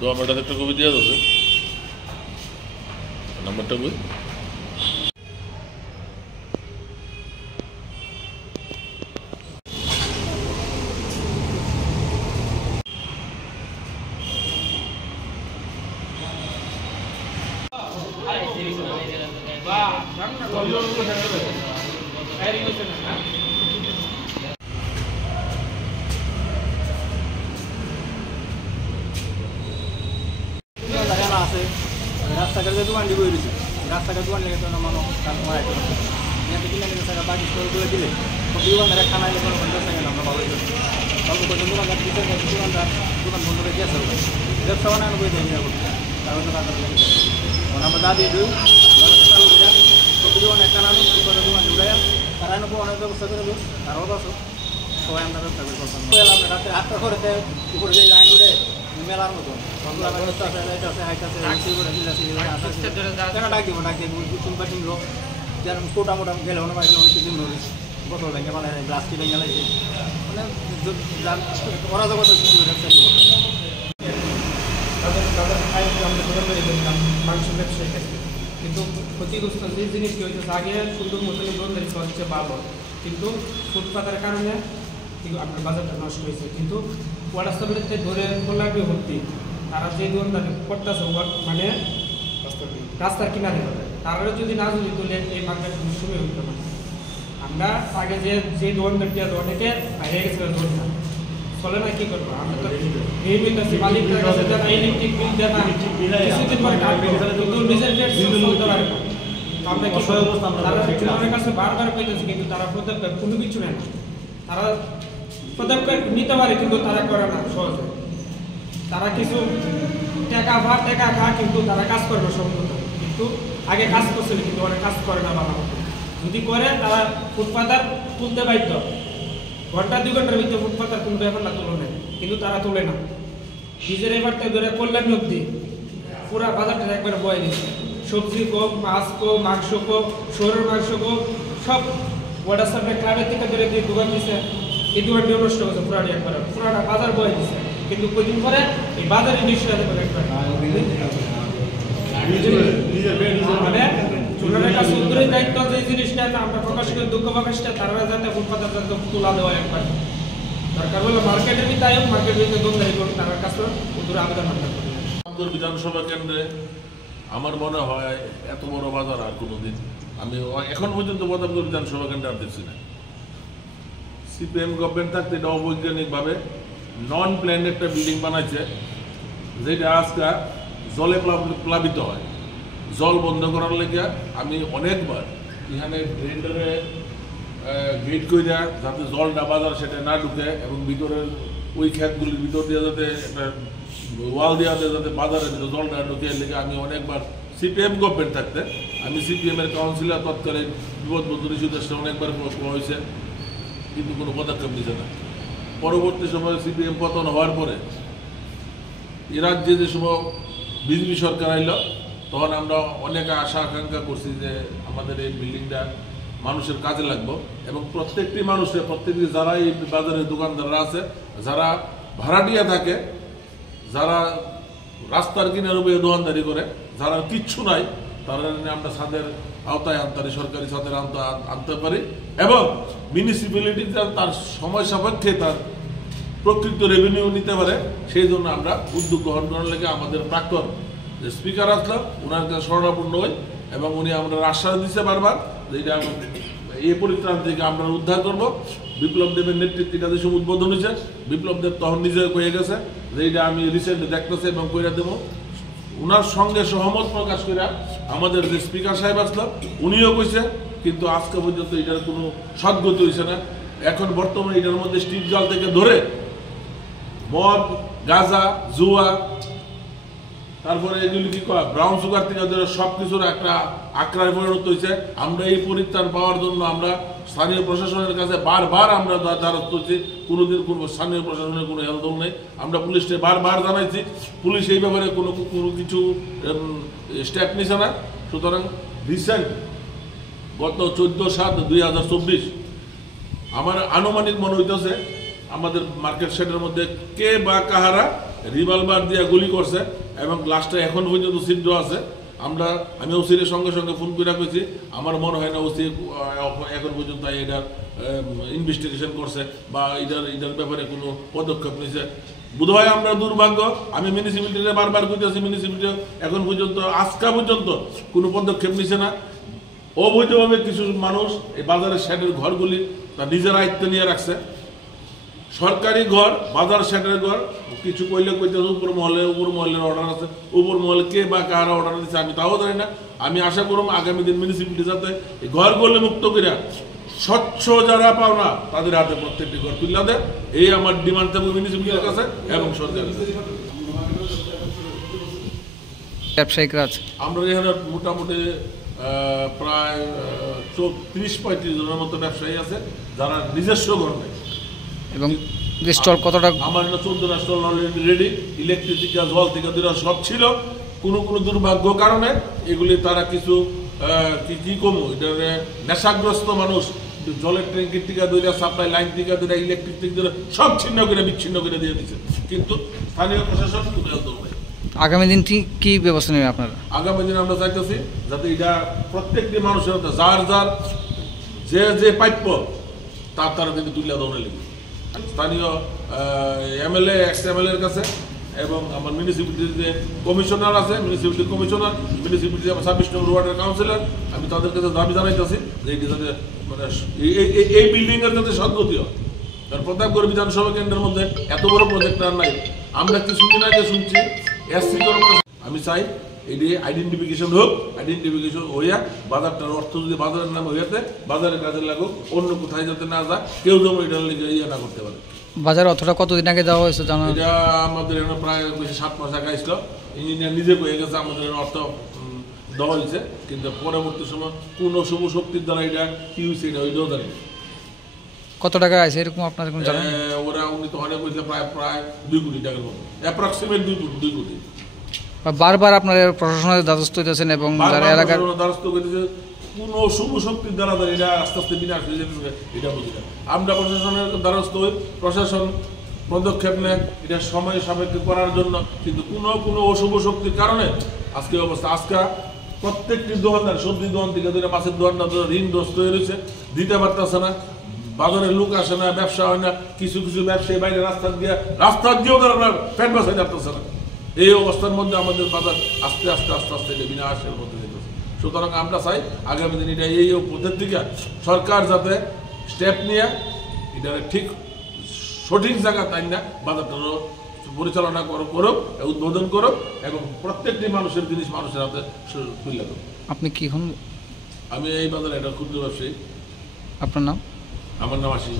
দোয়া মেটাতে একটা কবি দেওয়া যাচ্ছে নাম্বারটা বই আছে রাস্তাঘাটে দোকান দিয়ে রয়েছে রাস্তাঘাট দোকান লেগে তো মানুষ তার কিনে নিয়ে টাকা বাকি করে দিলে দোকানদারে খানা এলে কোনো ঘন্টা থাকে না আমরা ভালো অল্প করে দোকানদার দোকান বন্ধ করে দিয়েছে ব্যবসা বানানো করে দেয় কারণ আমরা দাবি দিই চালু করে প্রতি দোকান একটা নানুন দোকান উড়াই তারা এনেবো অনেক ব্যবস্থা করে দেবো তারাও বসো সবাই আমরা ব্যবস্থা করে করতাম রাতে 8টা করে উপরে যে লাইন উড়ে মেলার মতন ডাক দিব বাটিং লোক যেন কোটা মোটা গেলে অনেক অনেক কিছু ধরে বোতল ভেঙে মানে গ্লাসটি ভেঙে লাগছে মানে অরাজকতা সৃষ্টি করে মাংস ব্যবসায়ী ক্ষেত্রে কিন্তু ক্ষতিগ্রস্ত যে জিনিসটি হইতেছে আগে সুন্দর মতন দোকানদারি হচ্ছে ভালো কিন্তু ফুটপাতের কারণে কিন্তু আপনার বাজারটা নষ্ট হয়েছে কিন্তু ওয়াটারসাপ্লাইতে ধরে কল্যাণী ভর্তি তারা যে দোকানদারি করতেছে মানে রাস্তার কিনারে হবে তারা যদি না যদি তুলে এই মার্কেট সময় হতে পারে আমরা আগে যে দোকানদারটি আছে অনেকে বাইরে গেছে দোকানটা চলে না কি করবো আমরা তো এই বলতেছি মালিকদের কাছে যারা ইলেকট্রিক বিল দেয় না কিছুদিন পরে কাটবে কিন্তু নিজের পেট চলতে পারে না আমরা কি তারা কাছে বারবার পেতেছি কিন্তু তারা পদক্ষেপ কোনো কিছু নেয় না তারা পদক্ষেপ নিতে পারে কিন্তু তারা করে না সহজে তারা কিছু টাকা খা কিন্তু তারা কাজ করবে সম্পূর্ণ কিন্তু আগে কাজ করছিল কিন্তু অনেক কাজ করে না ভালো যদি করে তারা ফুটপাতার তুলতে বাধ্য ঘন্টা 2 ঘন্টার ভিতরে ফুটপাতার কোনো ব্যাপার না তুলে কিন্তু তারা তোলে না নিজের এবারটা ধরে কল্যাণ অব্দি পুরা বাজারটা একবারে বয়ে দিচ্ছে সবজি কো মাছ কো মাংস কো শহরের মাংস কো সব ওয়াটারসাপ্লাই ক্লাবের থেকে ধরে যে দোকান দিচ্ছে এই দোকানটি নষ্ট হয়েছে পুরাটি একবারে পুরাটা বাজার বয়ে দিচ্ছে কিন্তু কদিন পরে এই বাজারে নিশ্চয় মানে চুলের কাছে উত্তরের দায়িত্ব যে জিনিসটা আমরা প্রকাশ করে দুঃখ প্রকাশটা তারা যাতে ফুটপাতে তোলা দেওয়া একবার দরকার হলে মার্কেটের ভিতরে আয়োগ মার্কেটের ভিতরে দোকানদারি করুন তার কাছে উত্তরে আবেদন করতে বিধানসভা কেন্দ্রে আমার মনে হয় এত বড় বাজার আর কোনোদিন আমি এখন পর্যন্ত বদামপুর বিধানসভা কেন্দ্রে আর দেখছি না সিপিএম গভর্নমেন্ট থাকতে এটা অবৈজ্ঞানিকভাবে নন প্ল্যান একটা বিল্ডিং বানাইছে যেটা আজকে জলে প্লাবিত হয় জল বন্ধ করার লেগে আমি অনেকবার এখানে ড্রেন্ডারে গেট করে দেয় যাতে জলটা বাজার সেটা না ঢুকে এবং ভিতরের ওই ক্ষেতগুলির ভিতর দিয়ে যাতে একটা ওয়াল দেওয়া যাতে বাজারের ভিতরে জলটা ঢুকে লেগে আমি অনেকবার সিপিএম গভর্নমেন্ট থাকতে আমি সিপিএমের কাউন্সিলর তৎকালীন বিপদ বন্ধু ইস্যুদের অনেকবার হয়েছে কিন্তু কোনো পদক্ষেপ নিচ্ছে না পরবর্তী সময়ে সিপিএম পতন হওয়ার পরে এ রাজ্যে যে সময় বিজেপি সরকার আইল তখন আমরা অনেক আশা আকাঙ্ক্ষা করছি যে আমাদের এই বিল্ডিংটা মানুষের কাজে লাগবে এবং প্রত্যেকটি মানুষের প্রত্যেকটি যারা এই বাজারের দোকানদাররা আছে যারা ভাড়াটিয়া থাকে যারা রাস্তার কিনার উপরে দোকানদারি করে যারা কিচ্ছু নাই তারা আমরা ছাদের আওতায় আনতে সরকারি ছাদের আনতে পারি এবং মিউনিসিপ্যালিটি তার সময় সাপেক্ষে তার প্রকৃত রেভিনিউ নিতে পারে সেই জন্য আমরা উদ্যোগ গ্রহণ করার লেগে আমাদের প্রাক্তন যে স্পিকার আসলাম ওনার কাছে স্মরণাপন্ন হই এবং উনি আমরা আশ্বাস দিতে বারবার যে এটা এই পরিত্রাণ থেকে আমরা উদ্ধার করব বিপ্লব দেবের নেতৃত্বে এটা যেসব উদ্বোধন হয়েছে বিপ্লব দেব তখন নিজে হয়ে গেছে যে এটা আমি রিসেন্টলি দেখতেছি এবং কইরা দেবো ওনার সঙ্গে সহমত প্রকাশ করে আমাদের যে স্পিকার সাহেব আসলাম উনিও কইছে কিন্তু আজকে পর্যন্ত এটার কোনো সদ্গতি হয়েছে না এখন বর্তমানে এটার মধ্যে স্ট্রিট জাল থেকে ধরে মদ গাঁজা জুয়া তারপরে এগুলি কি করা ব্রাউন সুগার থেকে সব কিছুর একটা আক্রায় পরিণত হয়েছে আমরা এই পরিত্রাণ পাওয়ার জন্য আমরা স্থানীয় প্রশাসনের কাছে বারবার আমরা দ্বারস্থ হচ্ছি কোনোদিন কোনো স্থানীয় প্রশাসনের কোনো হেলদোল নেই আমরা পুলিশকে বারবার জানাইছি পুলিশ এই ব্যাপারে কোনো কিছু স্টেপ নিছে না সুতরাং রিসেন্ট গত 14/7/2024 আমার আনুমানিক মনে হইতেছে আমাদের মার্কেট শেডের মধ্যে কে বা কাহারা রিভলভার দিয়ে গুলি করছে এবং লাস্টে এখন পর্যন্ত ছিদ্র আছে। আমি ওসির সঙ্গে সঙ্গে ফোন করে কইছি, আমার মনে হয় না ওসি এখন পর্যন্ত এটার ইনভেস্টিগেশন করছে বা এটার ব্যাপারে কোনো পদক্ষেপ নিয়েছে। বোধহয় আমরা দুর্ভাগ্য, আমি মিউনিসিপ্যালিটিতে বারবার কইতেছি, মিউনিসিপ্যালিটি এখন পর্যন্ত আজকা পর্যন্ত কোনো পদক্ষেপ নিছে না। অবৈধভাবে কিছু মানুষ এই বাজারের শেডের ঘরগুলি তার নিজের আয়ত্তে নিয়ে রাখছে। সরকারি ঘর, বাজার শেডের ঘর, কিছু কইলে কইতেছে উপর মহলের অর্ডার আছে, উপর মহলে কে বা কারা অর্ডার দিচ্ছে আমি তাও জানি না। আমি আশা করব আগামী দিন মিউনিসিপ্যালিটি যাতে এই ঘরগুলো মুক্ত করে স্বচ্ছ যারা পাওনা তাদের হাতে প্রত্যেকটি ঘর তুলে দেয়, এই আমার ডিমান্ড থাকবে মিউনিসিপ্যালিটির কাছে এবং সরকারের কাছে। ব্যবসায়িকরা আছে আমরা এখানে মোটামুটি প্রায় 30-35 জনের মতো ব্যবসায়ী আছে যারা নিজস্ব ঘর নেই এবং স্টল কতটা? আমার এটা 14টা স্টল অলরেডি রেডি, ইলেকট্রিক থেকে জল থেকে দূরে সব ছিল। কোনো দুর্ভাগ্য কারণে এগুলি তারা কিছু কি কমু এটা নেশাগ্রস্ত মানুষ জলের ট্যাঙ্কির থেকে দূরে, সাপ্লাই লাইন থেকে দূরে, ইলেকট্রিক থেকে দূরে সব বিচ্ছিন্ন করে দিয়ে দিচ্ছে, কিন্তু স্থানীয় প্রশাসন তুলে দেবে। আগামী দিন কি ব্যবস্থা নেবে আপনারা? আগামী দিন আমরা চাইতেছি যাতে এটা প্রত্যেকটি মানুষের হাতে যার যে প্রাপ্য তারা কিন্তু তুলে দেওয়া লিখবে। স্থানীয় এমএলএ, এক্স এমএলএর কাছে এবং আমার মিউনিসিপ্যালিটির যে কমিশনার আছে, মিউনিসিপ্যালিটির কমিশনার, মিউনিসিপ্যালিটি 26 নম্বর ওয়ার্ডের কাউন্সিলর, আমি তাদের কাছে দাবি জানাইতেছি যে এটি যাতে মানে এই বিল্ডিংয়ের যাতে সদ্গতি হয়। কারণ প্রতাপগড় বিধানসভা কেন্দ্রের মধ্যে এত বড় প্রজেক্ট আর নাই। আমরা কিছুদিন আগে শুনছি এসসি কর্পোরেশন, আমি চাই এটি আইডেন্টিফিকেশন হোক, আইডেন্টিফিকেশন হইয়া বাজারটার অর্থ যদি বাজারের নামে হইয়াতে বাজারের কাজে লাগুক, অন্য কোথায় যাতে না যায়, কেউ যেন এটার লিগে ইয়ে না করতে পারে। বাজার অর্থটা কতদিন আগে দেওয়া হয়েছে জানা? এটা আমাদের এখানে প্রায় বেশি 7 মাস আগে আসলো, ইঞ্জিনিয়ার নিজে কয়ে গেছে আমাদের অর্থ দেওয়া হয়েছে, কিন্তু পরবর্তী সময় কোন শুভ শক্তির দ্বারা এটা কি হয়েছে এটা ওইটাও জানি। কত টাকা আছে এরকম আপনাদের কোনো জানেন? উনি তো অনেক বলছে প্রায় 2 কোটি টাকার মতো, অ্যাপ্রক্সিমেট 2 কোটি। বারবার আপনারা প্রশাসনের দ্বারস্থ হইতেছেন এবং যারা এলাকার দ্বারস্থ করতেছে কোন শুভ শক্তির দ্বারা এটা আস্তে আস্তে বিনাশ হয়ে যেতেছে এটা বুঝি না। আমরা প্রশাসনের দ্বারস্থ হই, প্রশাসন পদক্ষেপ নেয় এটা সময় সাপেক্ষে করার জন্য, কিন্তু কোনো অশুভ শক্তির কারণে আজকে অবস্থা। আজকে প্রত্যেকটি দোকানদার, সবজি দোকান থেকে ধরে মাছের দোকানদার ঋণগ্রস্ত হয়ে রয়েছে, দিতে পারতেছে না, বাজারে লোক আসে না, ব্যবসা হয় না। কিছু ব্যবসায়ী বাইরে রাস্তা দিয়েও তারা পেট বাঁচাই যাচ্ছে না। এই অবস্থার মধ্যে আমাদের বাজার আস্তে আস্তে এটা বিনাশের মধ্যে যেতেছে। সুতরাং আমরা চাই আগামী দিন এটা এই পথের দিকে সরকার যাতে স্টেপ নিয়ে এটা ঠিক সঠিক জায়গা তাই না বাজারটা পরিচালনা করুক, উদ্বোধন করুক এবং প্রত্যেকটি মানুষের জিনিস মানুষের হাতে তুলে দেব। আপনি কি হন? আমি এই বাজারে একটা ক্ষুদ্র ব্যবসায়ী। আপনার নাম? আমার নাম আশিস।